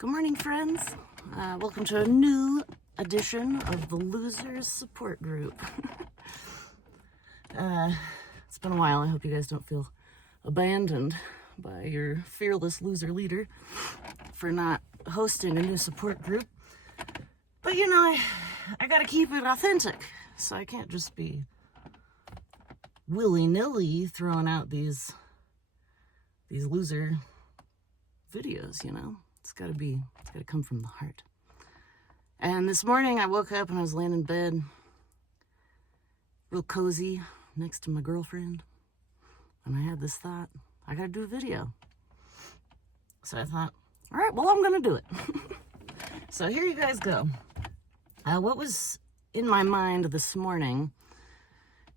Good morning, friends. Welcome to a new edition of the Losers Support Group. It's been a while. I hope you guys don't feel abandoned by your fearless loser leader for not hosting a new support group. But you know, I gotta keep it authentic, so I can't just be willy-nilly throwing out these loser videos, you know? It's gotta come from the heart. And this morning I woke up and I was laying in bed, real cozy, next to my girlfriend. And I had this thought, I gotta do a video. So I thought, all right, well, I'm gonna do it. So here you guys go. What was in my mind this morning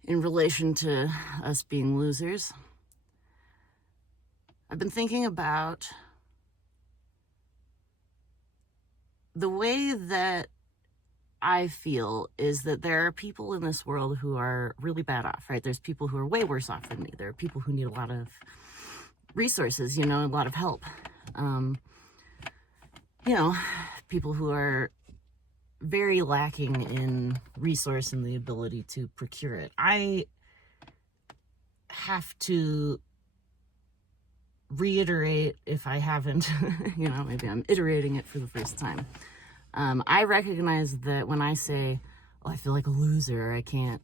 in relation to us being losers? I've been thinking about the way that I feel is that there are people in this world who are really bad off, right? There's people who are way worse off than me. There are people who need a lot of resources, a lot of help. People who are very lacking in resource and the ability to procure it. I have to reiterate, if I haven't, maybe I'm iterating it for the first time. I recognize that when I say, I feel like a loser, I can't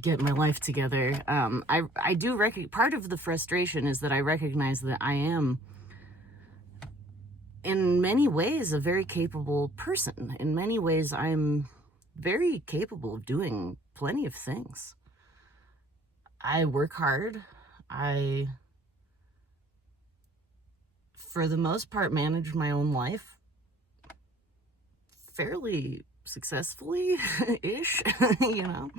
get my life together. I do recognize, part of the frustration is that I recognize that I am, in many ways, a very capable person. In many ways, I'm very capable of doing plenty of things. I work hard. I, for the most part, manage my own life fairly successfully-ish, I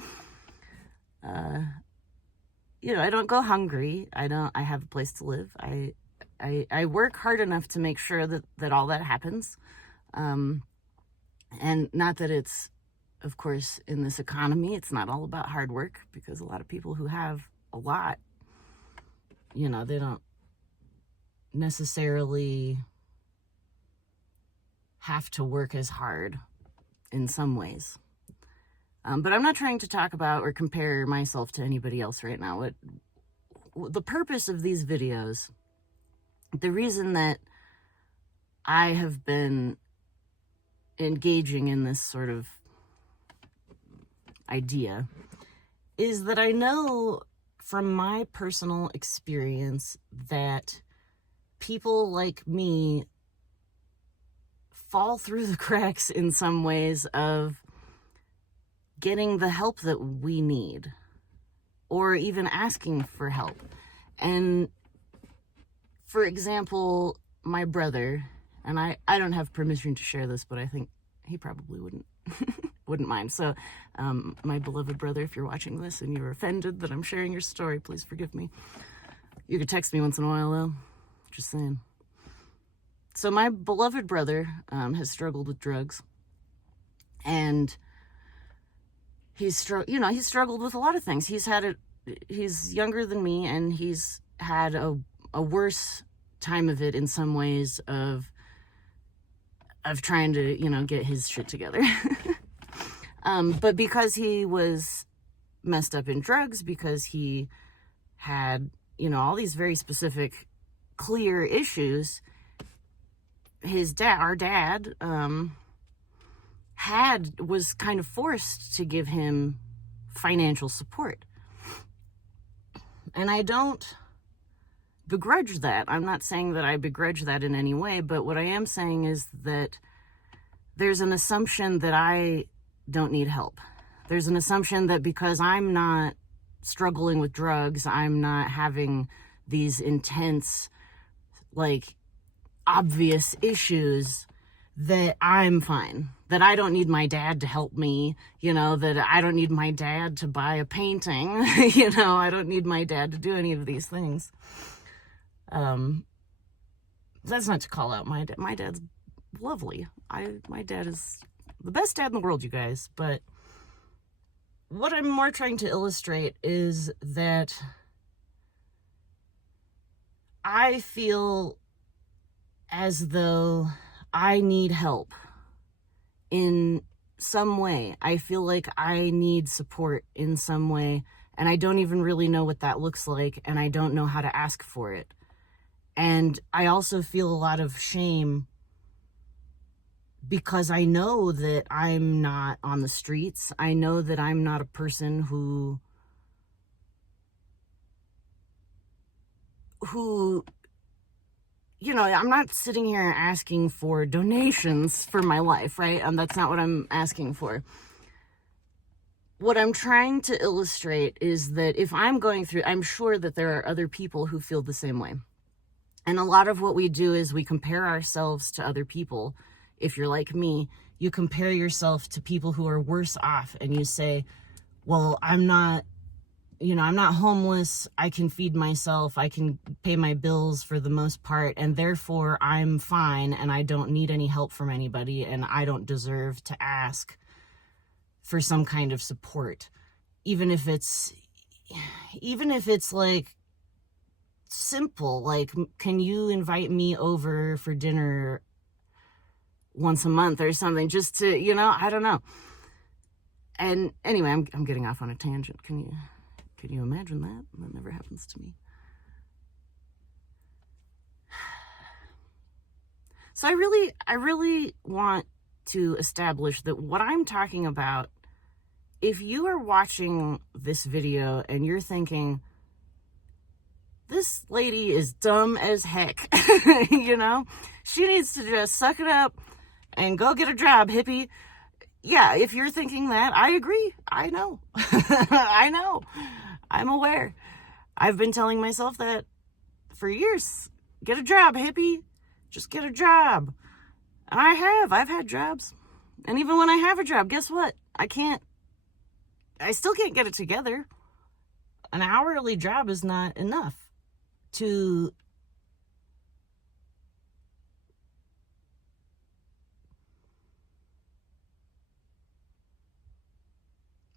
don't go hungry. I have a place to live. I work hard enough to make sure that all that happens. And not that it's, of course, in this economy, it's not all about hard work, because a lot of people who have a lot, they don't necessarily have to work as hard in some ways. But I'm not trying to talk about or compare myself to anybody else right now. The purpose of these videos, the reason that I have been engaging in this sort of idea is that I know from my personal experience that people like me fall through the cracks in some ways of getting the help that we need, or even asking for help. And for example, my brother, and I don't have permission to share this, but I think he probably wouldn't mind. So my beloved brother, if you're watching this and you're offended that I'm sharing your story, please forgive me. You could text me once in a while though, just saying. So my beloved brother has struggled with drugs, and he's struggled with a lot of things. He's younger than me, and he's had a worse time of it in some ways of trying to, get his shit together. But because he was messed up in drugs, because he had, all these very specific, clear issues, our dad, was kind of forced to give him financial support. And I don't begrudge that. I'm not saying that I begrudge that in any way, but what I am saying is that there's an assumption that I don't need help. There's an assumption that because I'm not struggling with drugs, I'm not having these intense, obvious issues, that I'm fine, that I don't need my dad to help me, that I don't need my dad to buy a painting, I don't need my dad to do any of these things. That's not to call out my dad. My dad's lovely. My dad is the best dad in the world, you guys. But what I'm more trying to illustrate is that I feel as though I need help in some way. I feel like I need support in some way, and I don't even really know what that looks like, and I don't know how to ask for it. And I also feel a lot of shame because I know that I'm not on the streets. I know that I'm not a person who I'm not sitting here asking for donations for my life, right? That's not what I'm asking for. What I'm trying to illustrate is that if I'm going through, I'm sure that there are other people who feel the same way. And a lot of what we do is we compare ourselves to other people. If you're like me, you compare yourself to people who are worse off, and you say, well, I'm not homeless. I can feed myself. I can pay my bills for the most part, and therefore I'm fine, and I don't need any help from anybody, and I don't deserve to ask for some kind of support. Even if it's like simple, like, can you invite me over for dinner once a month or something, just to, I don't know. And anyway, I'm getting off on a tangent. Can you imagine that? That never happens to me. So I really want to establish that what I'm talking about, if you are watching this video and you're thinking, this lady is dumb as heck, she needs to just suck it up and go get a job, hippie. Yeah, if you're thinking that, I agree. I know. I know. I'm aware. I've been telling myself that for years. Get a job, hippie. Just get a job. And I've had jobs. And even when I have a job, guess what? I still can't get it together. An hourly job is not enough to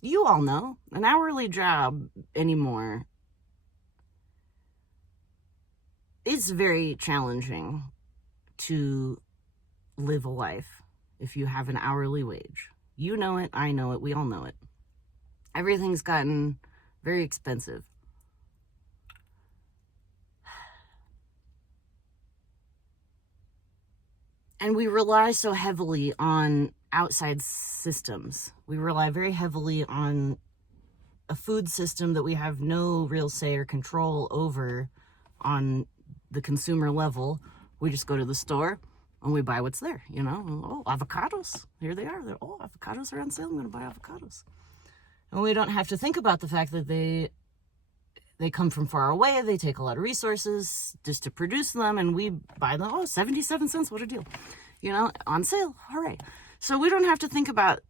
you all know, an hourly job anymore is very challenging to live a life if you have an hourly wage. You know it, I know it, we all know it. Everything's gotten very expensive. And we rely so heavily on outside systems. We rely very heavily on a food system that we have no real say or control over on the consumer level. We just go to the store and we buy what's there, Oh, avocados, here they are. Avocados are on sale, I'm going to buy avocados. And we don't have to think about the fact that they come from far away. They take a lot of resources just to produce them, and we buy them, 77 cents, what a deal. On sale, hooray. So we don't have to think about,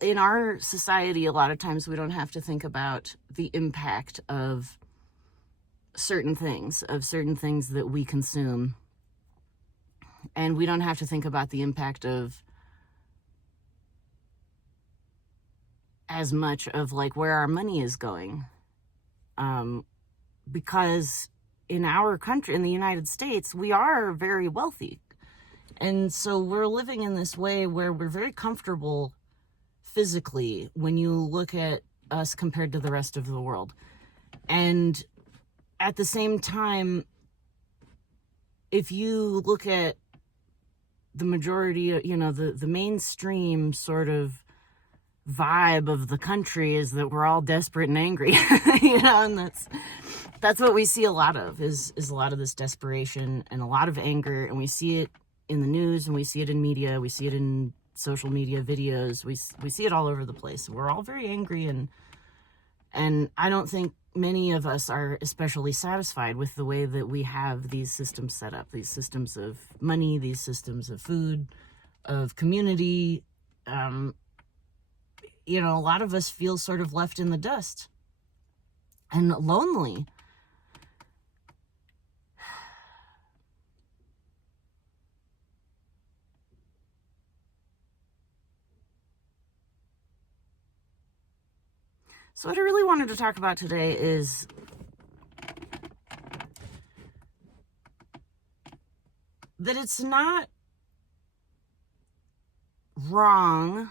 in our society, a lot of times we don't have to think about the impact of certain things that we consume. And we don't have to think about the impact of as much of like where our money is going. Because in our country, in the United States, we are very wealthy. And so we're living in this way where we're very comfortable physically when you look at us compared to the rest of the world. And at the same time, if you look at the majority, the mainstream sort of vibe of the country is that we're all desperate and angry, and that's what we see a lot of is a lot of this desperation and a lot of anger, and we see it in the news, and we see it in media, we see it in social media videos, we see it all over the place. We're all very angry, and I don't think many of us are especially satisfied with the way that we have these systems set up, these systems of money, these systems of food, of community. A lot of us feel sort of left in the dust and lonely. So what I really wanted to talk about today is that it's not wrong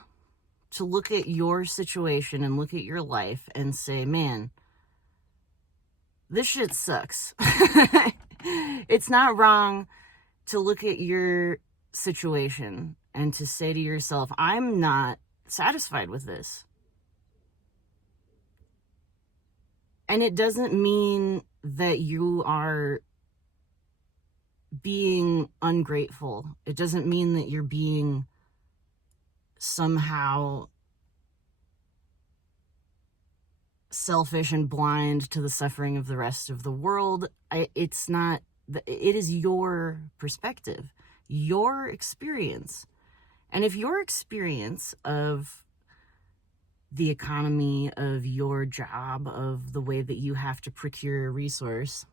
to look at your situation and look at your life and say, man, this shit sucks. It's not wrong to look at your situation and to say to yourself, I'm not satisfied with this. And it doesn't mean that you are being ungrateful. It doesn't mean that you're being somehow selfish and blind to the suffering of the rest of the world. It's not. It is your perspective, your experience. And if your experience of the economy, of your job, of the way that you have to procure a resource,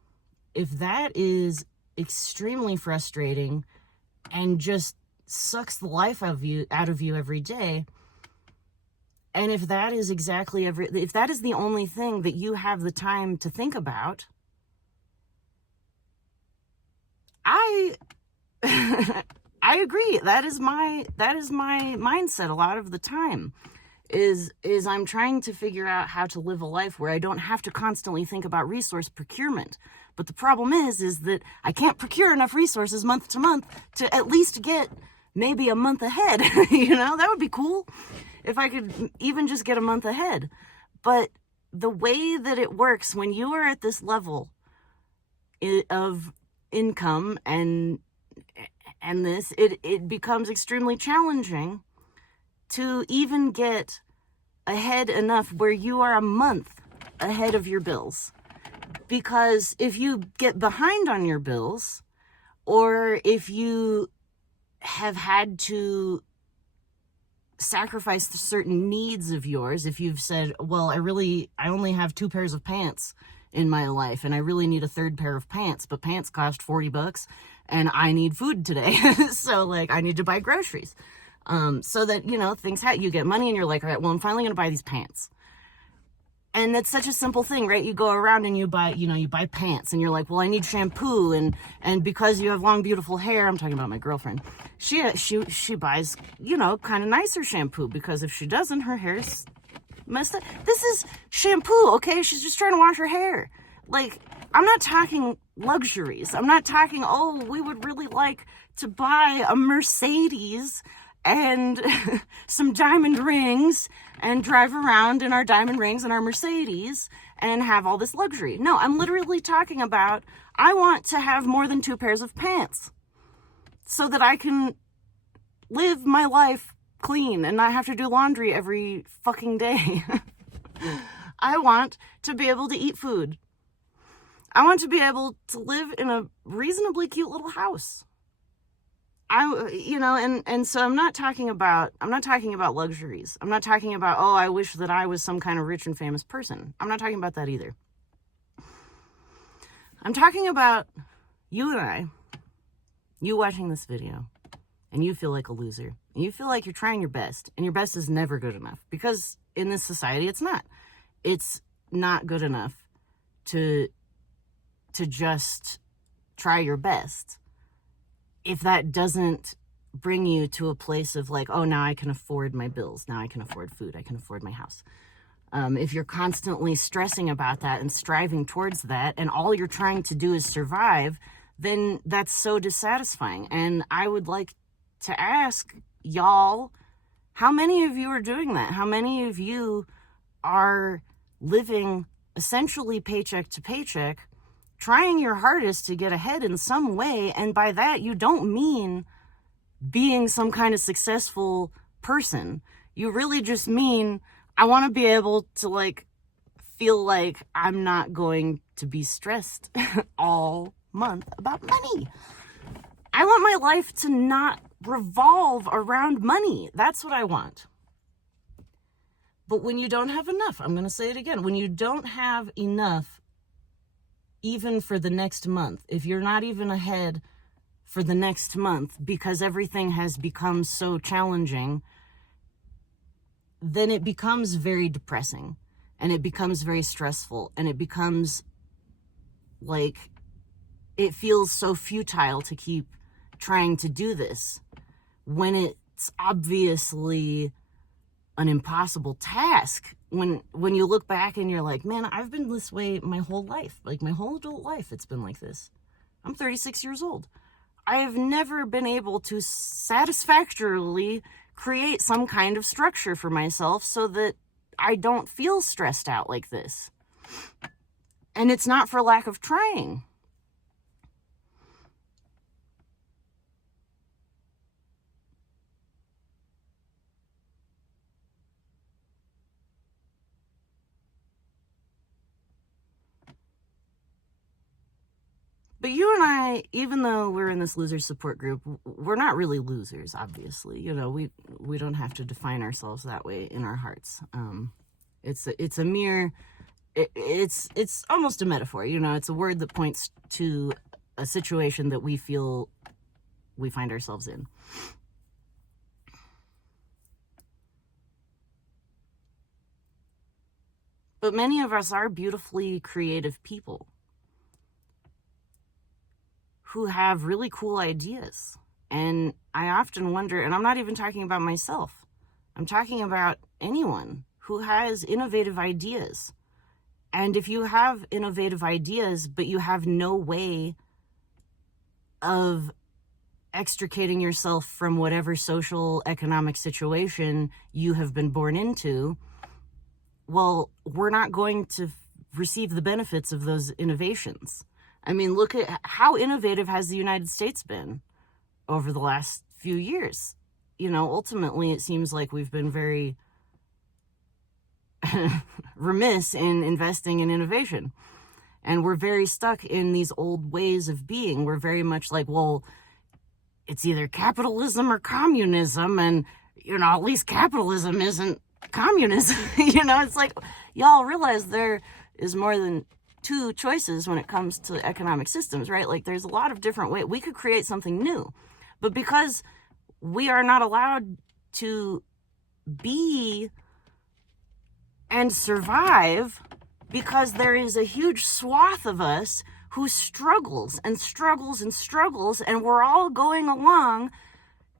if that is extremely frustrating and just sucks the life out of you every day, and if that is if that is the only thing that you have the time to think about, I agree. That is my mindset a lot of the time. Is I'm trying to figure out how to live a life where I don't have to constantly think about resource procurement. But the problem is that I can't procure enough resources month to month to at least get maybe a month ahead. That would be cool if I could even just get a month ahead. But the way that it works when you are at this level of income and this, it becomes extremely challenging to even get ahead enough where you are a month ahead of your bills. Because if you get behind on your bills, or if you have had to sacrifice certain needs of yours, if you've said, well, I only have 2 pairs of pants in my life and I really need a 3rd pair of pants, but pants cost $40 and I need food today. So I need to buy groceries. So that, things you get money and you're like, all right, well, I'm finally going to buy these pants. And that's such a simple thing, right? You go around and you buy pants and you're like, well, I need shampoo. And because you have long, beautiful hair, I'm talking about my girlfriend. She buys, kind of nicer shampoo, because if she doesn't, her hair's messed up. This is shampoo, okay? She's just trying to wash her hair. I'm not talking luxuries. I'm not talking, we would really like to buy a Mercedes and some diamond rings and drive around in our diamond rings and our Mercedes and have all this luxury. No, I'm literally talking about, I want to have more than 2 pairs of pants so that I can live my life clean and not have to do laundry every fucking day. I want to be able to eat food. I want to be able to live in a reasonably cute little house. And so I'm not talking about luxuries. I'm not talking about, I wish that I was some kind of rich and famous person. I'm not talking about that either. I'm talking about you and I, you watching this video, and you feel like a loser. And you feel like you're trying your best, and your best is never good enough. Because in this society, it's not. It's not good enough to just try your best if that doesn't bring you to a place of now I can afford my bills, now I can afford food, I can afford my house. If you're constantly stressing about that and striving towards that, and all you're trying to do is survive, then that's so dissatisfying. And I would like to ask y'all, how many of you are doing that? How many of you are living essentially paycheck to paycheck, trying your hardest to get ahead in some way? And by that, you don't mean being some kind of successful person. You really just mean, I want to be able to feel like I'm not going to be stressed all month about money. I want my life to not revolve around money. That's what I want. But when you don't have enough, I'm going to say it again, when you don't have enough even for the next month, if you're not even ahead for the next month because everything has become so challenging, then it becomes very depressing and it becomes very stressful, and it becomes it feels so futile to keep trying to do this when it's obviously an impossible task? When you look back and you're like, man, I've been this way my whole life. Like, my whole adult life, it's been like this. I'm 36 years old. I have never been able to satisfactorily create some kind of structure for myself so that I don't feel stressed out like this. And it's not for lack of trying. But you and I, even though we're in this loser support group, we're not really losers, obviously. You know, we don't have to define ourselves that way in our hearts. It's a mere, it's almost a metaphor. You know, it's a word that points to a situation that we feel we find ourselves in. But many of us are beautifully creative people who have really cool ideas. And I often wonder, and I'm not even talking about myself, I'm talking about anyone who has innovative ideas. And if you have innovative ideas, but you have no way of extricating yourself from whatever social, economic situation you have been born into, well, we're not going to receive the benefits of those innovations. I mean, look at how innovative has the United States been over the last few years. You know, ultimately, it seems like we've been very remiss in investing in innovation. And we're very stuck in these old ways of being. We're very much like, well, it's either capitalism or communism. And, you know, at least capitalism isn't communism. You know, it's like, y'all realize there is more than two choices when it comes to economic systems, right? Like, there's a lot of different ways. We could create something new, but because we are not allowed to be and survive, because there is a huge swath of us who struggles and struggles and struggles, and we're all going along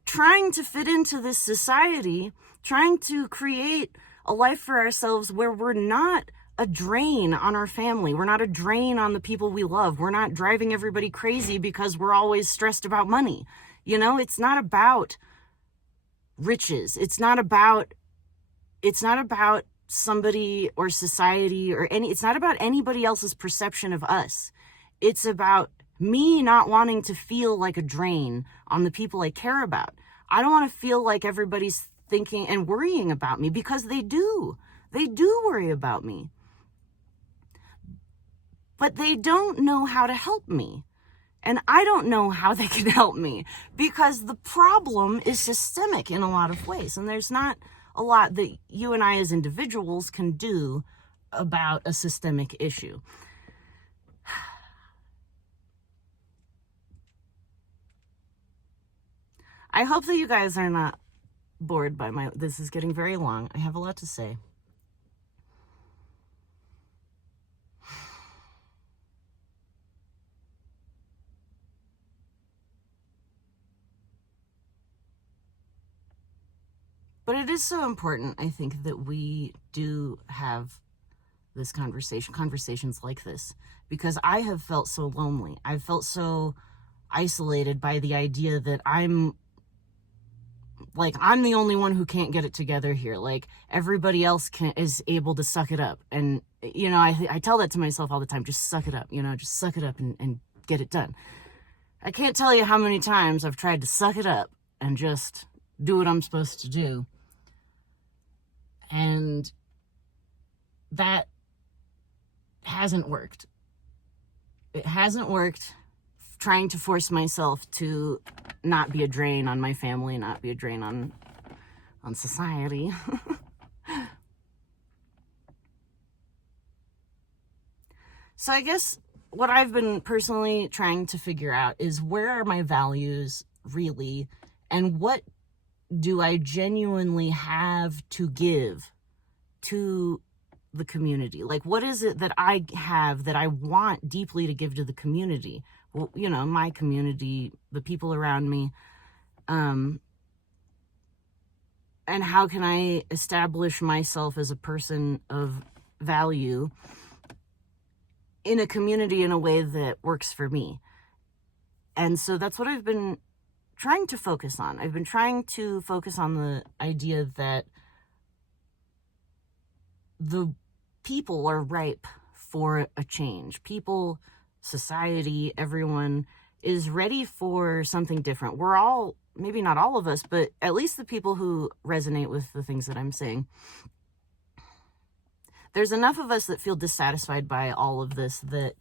trying to fit into this society, trying to create a life for ourselves where we're not a drain on our family. We're not a drain on the people we love. We're not driving everybody crazy because we're always stressed about money. You know, it's not about riches. It's not about somebody or society or it's not about anybody else's perception of us. It's about me not wanting to feel like a drain on the people I care about. I don't want to feel like everybody's thinking and worrying about me, because they do. They do worry about me. But they don't know how to help me. And I don't know how they can help me, because the problem is systemic in a lot of ways. And there's not a lot that you and I as individuals can do about a systemic issue. I hope that you guys are not bored by this is getting very long. I have a lot to say. But it is so important, I think, that we do have this conversations like this, because I have felt so lonely. I've felt so isolated by the idea that I'm the only one who can't get it together here. Like, everybody else is able to suck it up. And, you know, I tell that to myself all the time, just suck it up, you know, just suck it up and get it done. I can't tell you how many times I've tried to suck it up and just do what I'm supposed to do. And that hasn't worked. It hasn't worked trying to force myself to not be a drain on my family, not be a drain on society. So I guess what I've been personally trying to figure out is, where are my values really, and what do I genuinely have to give to the community? Like, what is it that I have that I want deeply to give to the community? my community, the people around me, and how can I establish myself as a person of value in a community in a way that works for me. And so that's what I've been trying to focus on. I've been trying to focus on the idea that the people are ripe for a change. People, society, everyone is ready for something different. We're all, maybe not all of us, but at least the people who resonate with the things that I'm saying. There's enough of us that feel dissatisfied by all of this that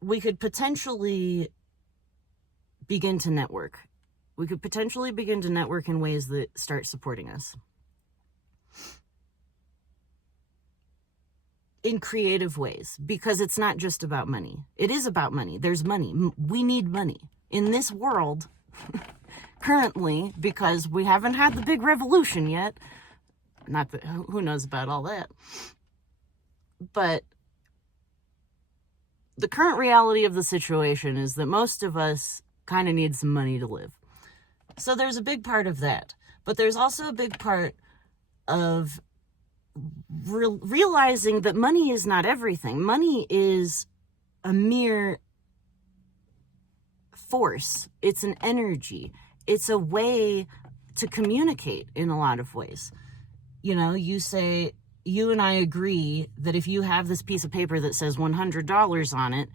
we could potentially begin to network. We could potentially begin to network in ways that start supporting us in creative ways, because it's not just about money. It is about money. There's money. We need money in this world currently, because we haven't had the big revolution yet. Not that, who knows about all that. But the current reality of the situation is that most of us kind of need some money to live. So there's a big part of that. But there's also a big part of realizing that money is not everything. Money is a mere force. It's an energy. It's a way to communicate in a lot of ways. You say, you and I agree that if you have this piece of paper that says $100 on it,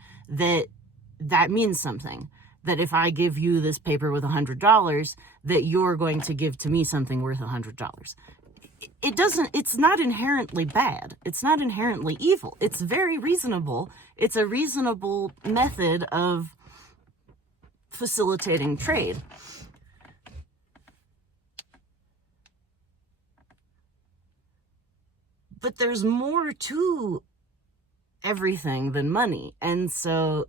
that means something. That if I give you this paper with $100, that you're going to give to me something worth $100. It's not inherently bad. It's not inherently evil. It's very reasonable. It's a reasonable method of facilitating trade. But there's more to everything than money. And so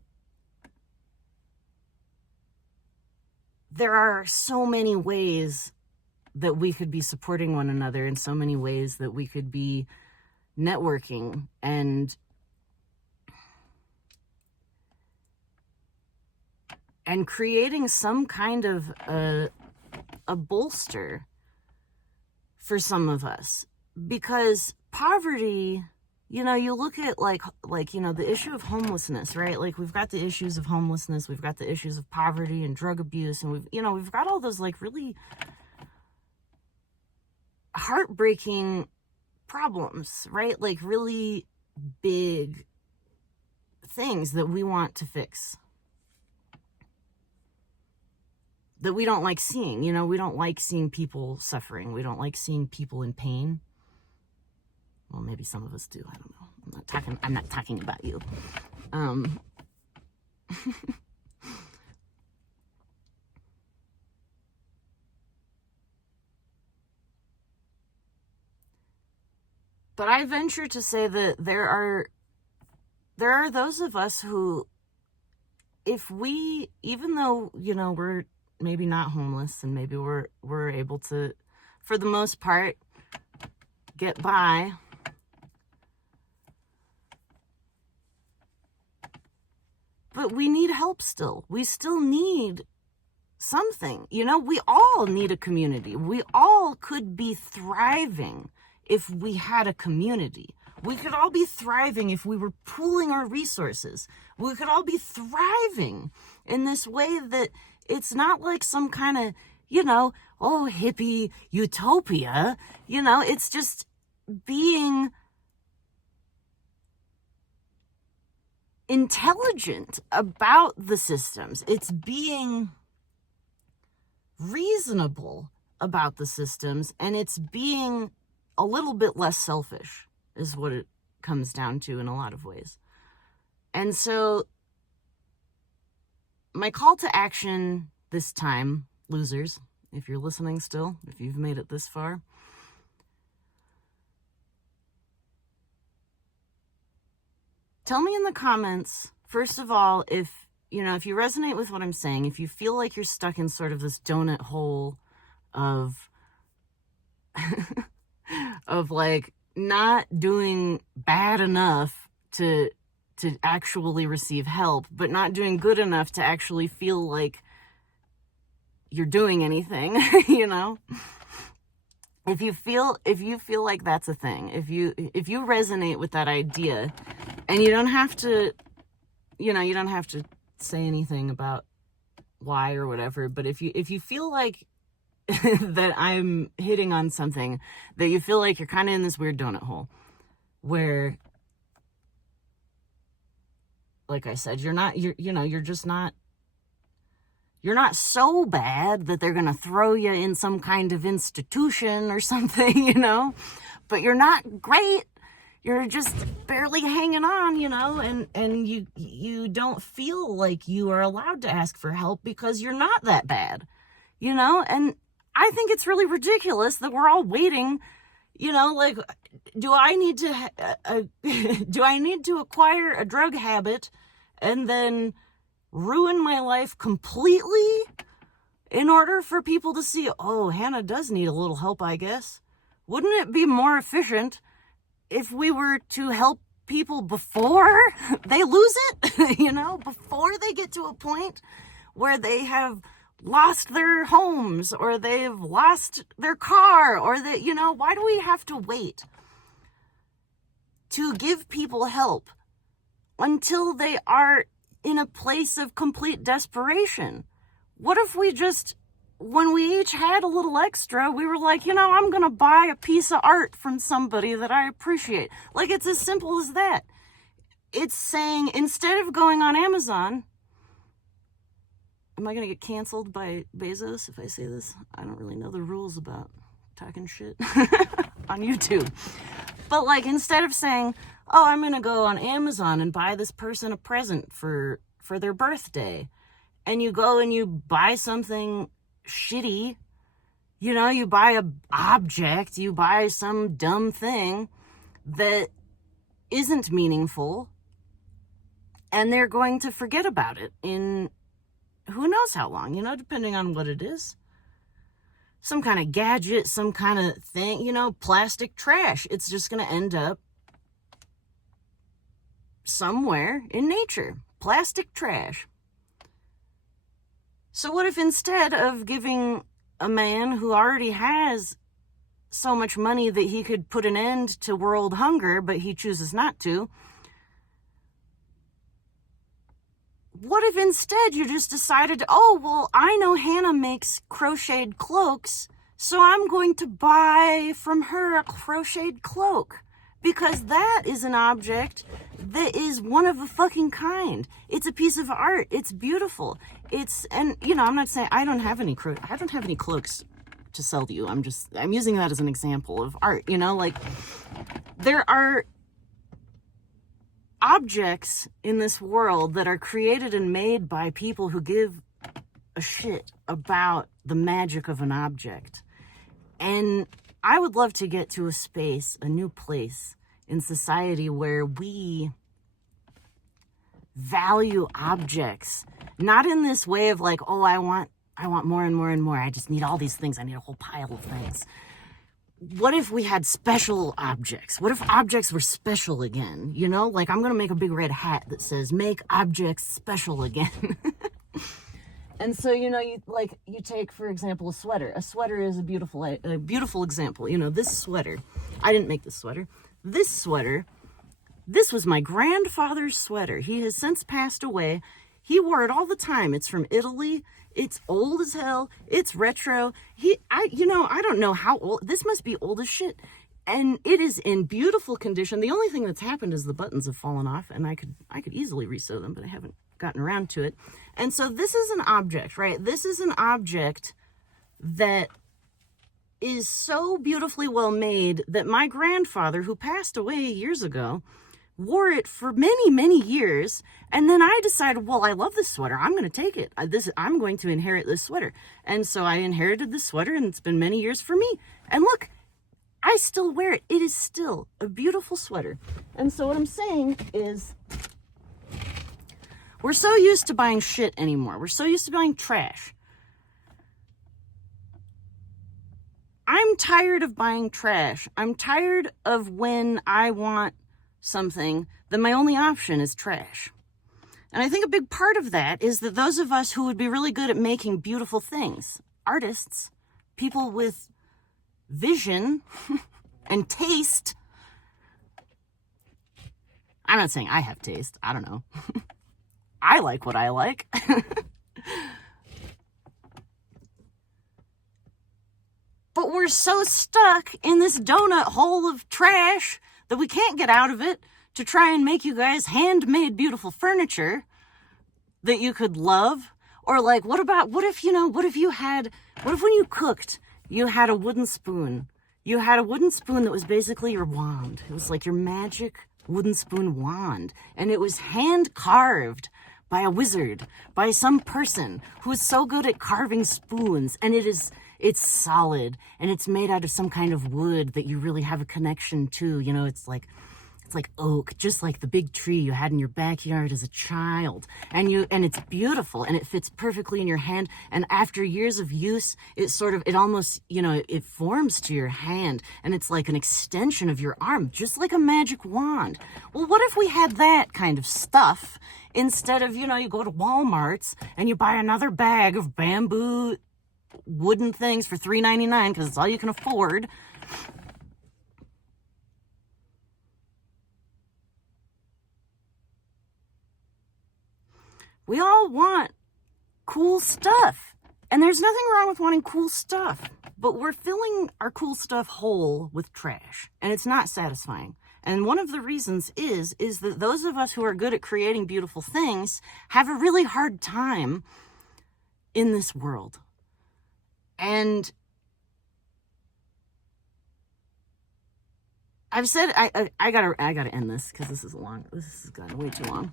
there are so many ways that we could be supporting one another, in so many ways that we could be networking and creating some kind of a bolster for some of us. Because poverty, you look at like the issue of homelessness, right? Like, we've got the issues of homelessness, we've got the issues of poverty and drug abuse, and we've got all those like really heartbreaking problems, right? Like really big things that we want to fix, that we don't like seeing. We don't like seeing people suffering. We don't like seeing people in pain. Well, maybe some of us do. I don't know. I'm not talking about you. But I venture to say that there are those of us who, if we, even though, we're maybe not homeless, and maybe we're able to, for the most part, get by, but we need help still. We still need something. We all need a community. We all could be thriving if we had a community. We could all be thriving if we were pooling our resources. We could all be thriving in this way that it's not like some kind of, hippie utopia. It's just being intelligent about the systems. It's being reasonable about the systems, and it's being a little bit less selfish, is what it comes down to in a lot of ways. And so my call to action this time, losers, if you're listening still, if you've made it this far, tell me in the comments, first of all, if you resonate with what I'm saying, if you feel like you're stuck in sort of this donut hole of of like not doing bad enough to to actually receive help, but not doing good enough to actually feel like you're doing anything, you know? If you feel like that's a thing, if you resonate with that idea, and you don't have to, you don't have to say anything about why or whatever, but if you feel like that I'm hitting on something, that you feel like you're kind of in this weird donut hole where, like I said, you're not so bad that they're going to throw you in some kind of institution or something, but you're not great. You're just barely hanging on, and you don't feel like you are allowed to ask for help because you're not that bad, and I think it's really ridiculous that we're all waiting, like, do I need to acquire a drug habit and then ruin my life completely in order for people to see, oh, Hannah does need a little help, I guess? Wouldn't it be more efficient if we were to help people before they lose it, before they get to a point where they have lost their homes or they've lost their car or that, why do we have to wait to give people help until they are in a place of complete desperation? What if we just, when we each had a little extra, we were like, I'm going to buy a piece of art from somebody that I appreciate. Like, it's as simple as that. It's saying, instead of going on Amazon, am I going to get canceled by Bezos if I say this? I don't really know the rules about talking shit on YouTube. But, like, instead of saying, oh, I'm going to go on Amazon and buy this person a present for their birthday, and you go and you buy something shitty, you buy a object, you buy some dumb thing that isn't meaningful, and they're going to forget about it in who knows how long, depending on what it is. Some kind of gadget, some kind of thing, plastic trash. It's just going to end up somewhere in nature. Plastic trash. So what if instead of giving a man who already has so much money that he could put an end to world hunger, but he chooses not to, what if instead you just decided, oh, well, I know Hannah makes crocheted cloaks, so I'm going to buy from her a crocheted cloak, because that is an object that is one of a fucking kind. It's a piece of art. It's beautiful. I'm not saying I don't have any cloaks to sell to you. I'm using that as an example of art, like, there are objects in this world that are created and made by people who give a shit about the magic of an object. And I would love to get to a new place in society where we value objects, not in this way of like, oh, I want more and more and more. I just need all these things. I need a whole pile of things. What if we had special objects? What if objects were special again? Like, I'm going to make a big red hat that says, make objects special again. And so, you take, for example, a sweater. A sweater is a beautiful example. This sweater, I didn't make this sweater. This sweater, this was my grandfather's sweater. He has since passed away. He wore it all the time. It's from Italy. It's old as hell. It's retro. I don't know how old. This must be old as shit. And it is in beautiful condition. The only thing that's happened is the buttons have fallen off, and I could easily resew them, but I haven't gotten around to it. And so this is an object, right? This is an object that is so beautifully well made that my grandfather, who passed away years ago, wore it for many, many years. And then I decided, well, I love this sweater. I'm going to take it. I'm going to inherit this sweater. And so I inherited this sweater, and it's been many years for me. And look, I still wear it. It is still a beautiful sweater. And so what I'm saying is, we're so used to buying shit anymore. We're so used to buying trash. I'm tired of buying trash. I'm tired of when I want something, then my only option is trash. And I think a big part of that is that those of us who would be really good at making beautiful things, artists, people with vision and taste. I'm not saying I have taste. I don't know. I like what I like. But we're so stuck in this donut hole of trash that we can't get out of it to try and make you guys handmade beautiful furniture that you could love. Or like, what if when you cooked, you had a wooden spoon. You had a wooden spoon that was basically your wand. It was like your magic wooden spoon wand. And it was hand carved by a wizard, by some person who is so good at carving spoons. And it's solid, and it's made out of some kind of wood that you really have a connection to. You know, it's like oak, just like the big tree you had in your backyard as a child. And it's beautiful, and it fits perfectly in your hand. And after years of use, it almost, it forms to your hand, and it's like an extension of your arm, just like a magic wand. Well, what if we had that kind of stuff instead of, you go to Walmart's and you buy another bag of bamboo wooden things for $3.99 because it's all you can afford. We all want cool stuff, and there's nothing wrong with wanting cool stuff, but we're filling our cool stuff whole with trash, and it's not satisfying. And one of the reasons is that those of us who are good at creating beautiful things have a really hard time in this world. And I've said I gotta end this because this has gone way too long.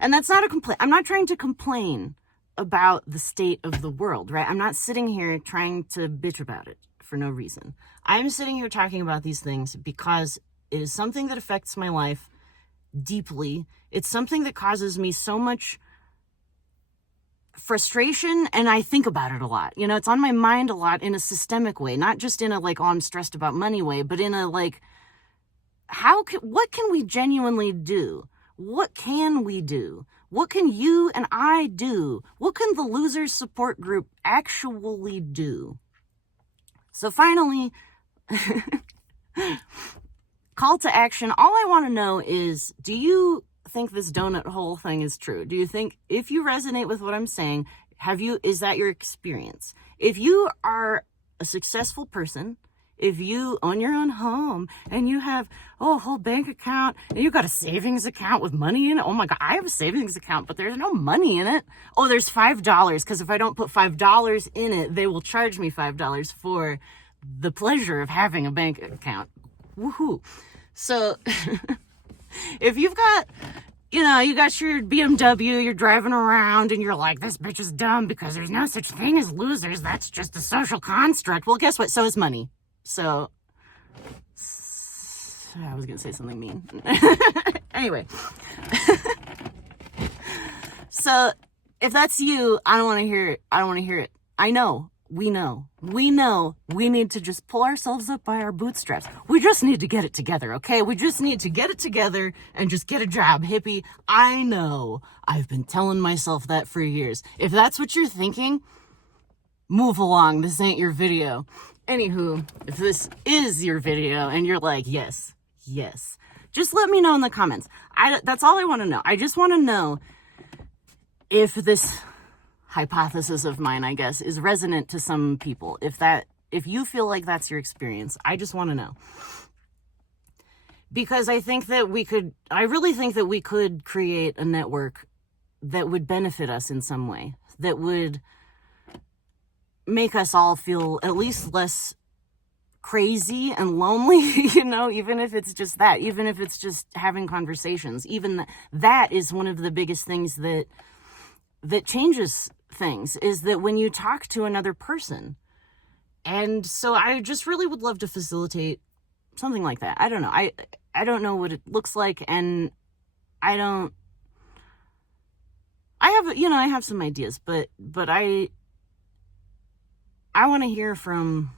And that's not a complaint. I'm not trying to complain about the state of the world, right? I'm not sitting here trying to bitch about it for no reason. I'm sitting here talking about these things because it is something that affects my life deeply. It's something that causes me so much frustration, and I think about it a lot. It's on my mind a lot in a systemic way, not just in a I'm stressed about money way, but in a what can we genuinely do? What can we do? What can you and I do? What can the Losers Support Group actually do? So finally, call to action. All I want to know is, do you think this donut hole thing is true? Do you think, if you resonate with what I'm saying, is that your experience? If you are a successful person, if you own your own home and you have a whole bank account and you've got a savings account with money in it. Oh my God, I have a savings account, but there's no money in it. Oh, there's $5 because if I don't put $5 in it, they will charge me $5 for the pleasure of having a bank account. Woohoo. So if you've got, you got your BMW, you're driving around and you're like, this bitch is dumb because there's no such thing as losers. That's just a social construct. Well, guess what? So is money. So I was going to say something mean. Anyway. So if that's you, I don't want to hear it. I don't want to hear it. I know. We know we need to just pull ourselves up by our bootstraps. We just need to get it together, okay? We just need to get it together and just get a job, hippie. I know. I've been telling myself that for years. If that's what you're thinking, move along. This ain't your video. Anywho, if this is your video and you're like, yes, just let me know in the comments. That's all I want to know. I just want to know if this hypothesis of mine, I guess, is resonant to some people. If you feel like that's your experience, I just want to know. Because I really think that we could create a network that would benefit us in some way, that would make us all feel at least less crazy and lonely, even if it's just that, even if it's just having conversations, even that is one of the biggest things that changes things, is that when you talk to another person. And so I just really would love to facilitate something like that. I don't know. I don't know what it looks like, and I have some ideas, but I want to hear from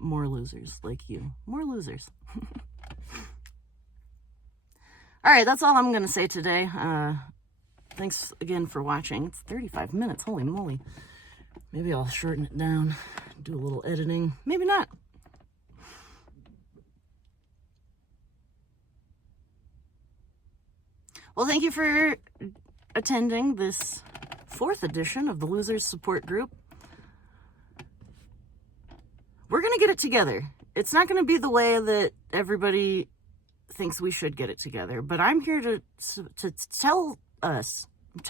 more losers like you. More losers. All right, that's all I'm going to say today. Thanks again for watching. It's 35 minutes. Holy moly. Maybe I'll shorten it down, do a little editing. Maybe not. Well, thank you for attending this 4th edition of the Losers Support Group. We're going to get it together. It's not going to be the way that everybody thinks we should get it together, but I'm here to tell us, I'm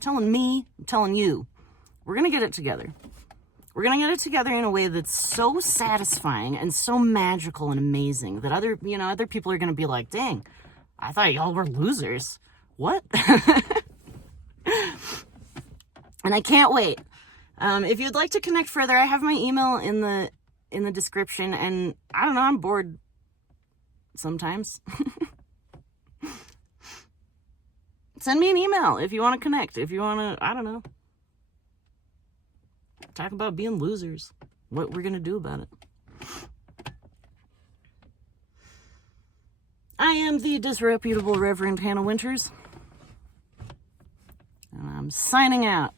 telling me, I'm telling you, we're going to get it together. We're going to get it together in a way that's so satisfying and so magical and amazing that other people are going to be like, dang, I thought y'all were losers. What? And I can't wait. If you'd like to connect further, I have my email in the description, and I don't know, I'm bored sometimes. Send me an email if you want to connect, if you want to, I don't know, talk about being losers, what we're going to do about it. I am the disreputable Reverend Hannah Winters, and I'm signing out.